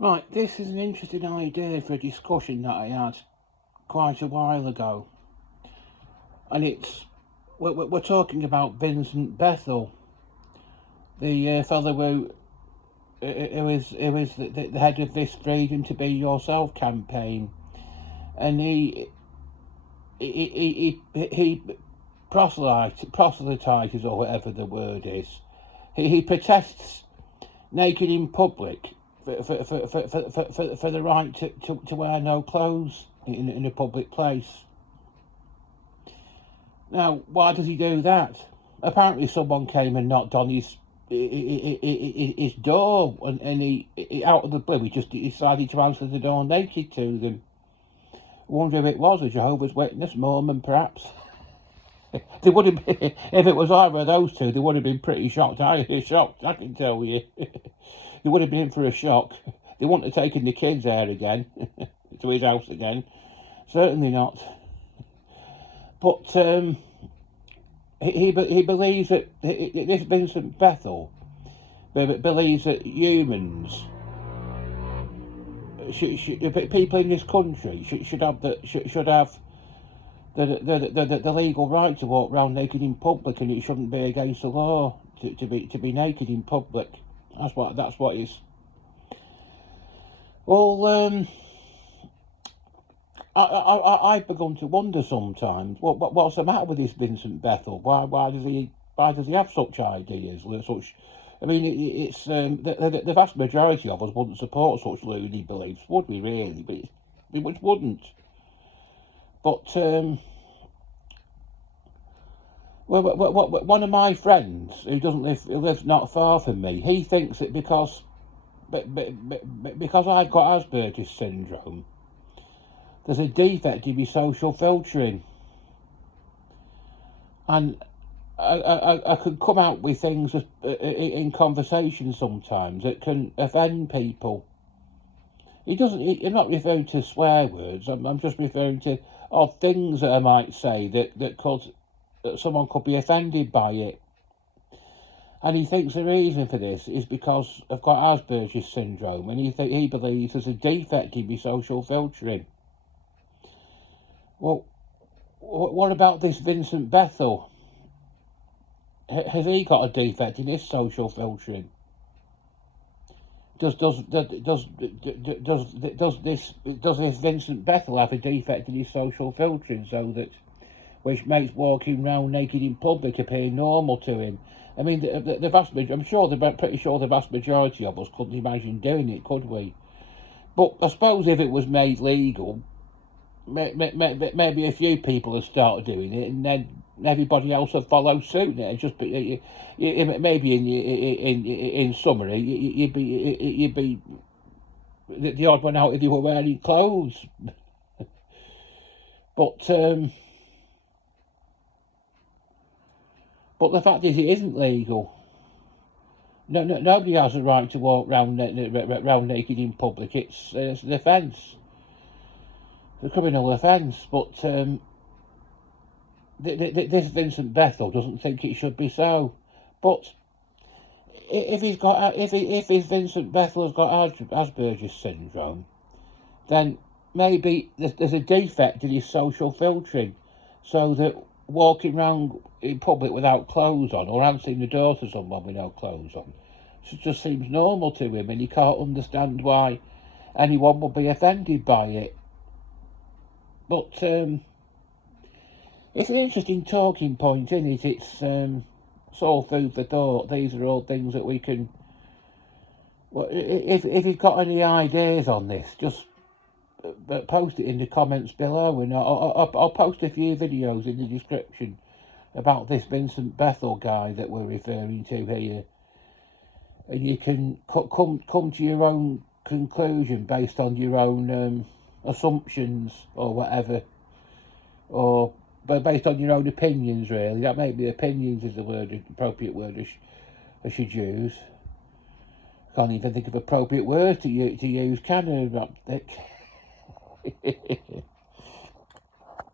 Right, this is an interesting idea for a discussion that I had quite a while ago, and we're talking about Vincent Bethell, the fellow who is the head of this Freedom to Be Yourself campaign, and he proselytizes, or whatever the word is. He protests naked in public for the right to wear no clothes in a public place. Now, why does he do that? Apparently, someone came and knocked on his door, and he out of the blue, he just decided to answer the door naked to them. I wonder who it was, a Jehovah's Witness, Mormon, perhaps. They would have been, if it was either of those two, they would have been pretty shocked. I can tell you. They would have been in for a shock. They wouldn't have taken the kids there again, to his house again. Certainly not. But he believes that this Vincent Bethell believes that humans, people in this country, should have the legal right to walk around naked in public, and it shouldn't be against the law to be naked in public. That's what is. Well, I've begun to wonder sometimes what's the matter with this Vincent Bethell. Why does he have such ideas? Such, I mean, it's the vast majority of us wouldn't support such loony beliefs, would we? Really, but we wouldn't. But one of my friends who lives not far from me, he thinks that because I've got Asperger's syndrome, there's a defect in my social filtering, and I can come out with things in conversation sometimes that can offend people. I'm not referring to swear words. I'm just referring to odd things that I might say that someone could be offended by it. And he thinks the reason for this is because I've got Asperger's syndrome, and he believes there's a defect in my social filtering. Well, what about this Vincent Bethell? Has he got a defect in his social filtering? Does this Vincent Bethell have a defect in his social filtering, so that which makes walking around naked in public appear normal to him? I mean, the vast majority, pretty sure the vast majority of us couldn't imagine doing it, could we? But I suppose if it was made legal, maybe a few people would start doing it, and then everybody else would follow suit. It'd just be maybe in summary, you'd be the odd one out if you were wearing clothes. But the fact is, it isn't legal. Nobody has a right to walk round naked in public. It's an offence, a criminal offence. But this Vincent Bethell doesn't think it should be so. But if Vincent Bethell has got Asperger's syndrome, then maybe there's a defect in his social filtering, so that walking around in public without clothes on, or answering the door to someone with no clothes on, just seems normal to him, and he can't understand why anyone would be offended by it. But it's an interesting talking point, isn't it? It's all food for thought. These are all things that we can. Well, if you've got any ideas on this, just post it in the comments below, and I'll post a few videos in the description about this Vincent Bethell guy that we're referring to here, and you can come to your own conclusion based on your own assumptions or whatever, or based on your own opinions. Really, that maybe opinions is the appropriate word I should use. I can't even think of appropriate words to use, can I?